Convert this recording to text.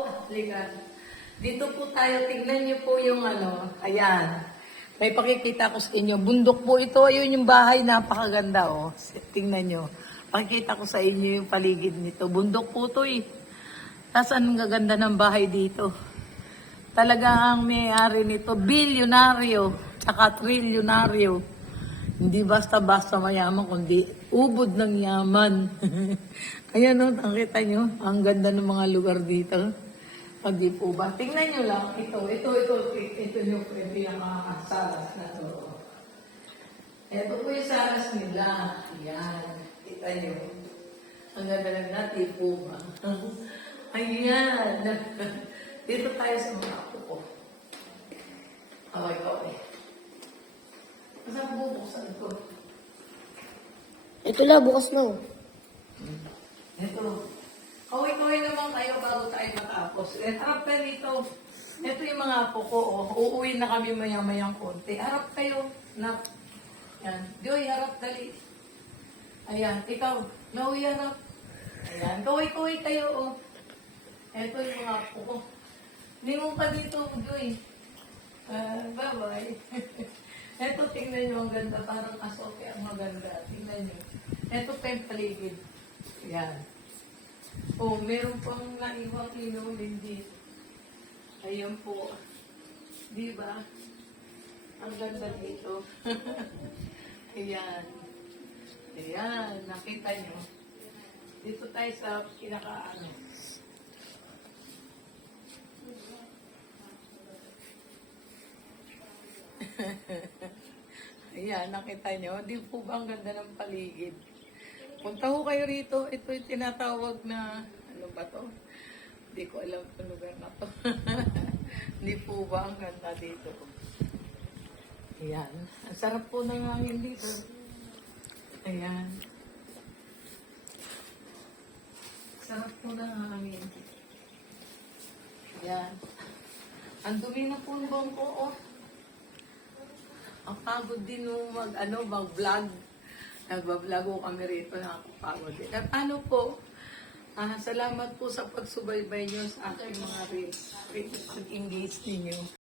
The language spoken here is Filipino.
Halika. Dito po tayo, tignan niyo po yung ayan. May pakikita ko sa inyo. Bundok po ito, ayun yung bahay, napakaganda oh. Tingnan niyo. Pakikita ko sa inyo yung paligid nito. Bundok po ito eh. Tapos anong gaganda ng bahay dito. Talaga ang may-ari nito, bilyonaryo, tsaka trilyonaryo. Hindi basta-basta mayaman, kundi ubod ng yaman. Ayan o, nakita nyo, ang ganda ng mga lugar dito. Hindi po ba? Tingnan nyo lang, ito yung pwede yung mga salas na to. Ito po yung salas nila. Ayan, kita nyo. Ang ganda-ganda, di po ba? Ayan. Dito tayo sa mga apo ko. Okay. Saan bubuksan ko? Ito lang, bukas na. Ito. Kaway-kaway naman tayo bago tayo matapos. Harap ka dito. Ito yung mga apo ko. Oh. Uuwi na kami maya-mayang konti. Harap kayo. Yan. Joy, harap dali. Ayan. Ikaw. Nauwi, harap. Ayan. Kaway-kaway kayo. Oh. Ito yung mga apo ko. Lingon pa dito, Joy. Bye-bye. Ito, tingnan nyo, ang ganda. Parang asote ang maganda. Tingnan nyo. Ito pa yung paligid. Yan. Oh, meron pang naiwang ilaw din dito. Ayan po. Diba? Ang ganda dito. Ayan. Ayan. Nakita nyo. Dito tayo sa pinaka-ano. Ayan, nakita nyo. Di po ba ang ganda ng paligid? Punta ho kayo rito. Ito yung tinatawag na, ano ba to? Hindi ko alam kung lugar na to. Di po ba ang ganda dito? Ayan. Ang sarap po ng hangin dito. Ayan. Sarap po ng hangin. Ayan. Ang dumi na po ng bangko, oh. Ang pagod din nung mag-vlog. Nagbablog ko kami rito, nakakapagod din. At ano po, salamat po sa pagsubaybay nyo sa aking mga reels. Pag-engage ninyo.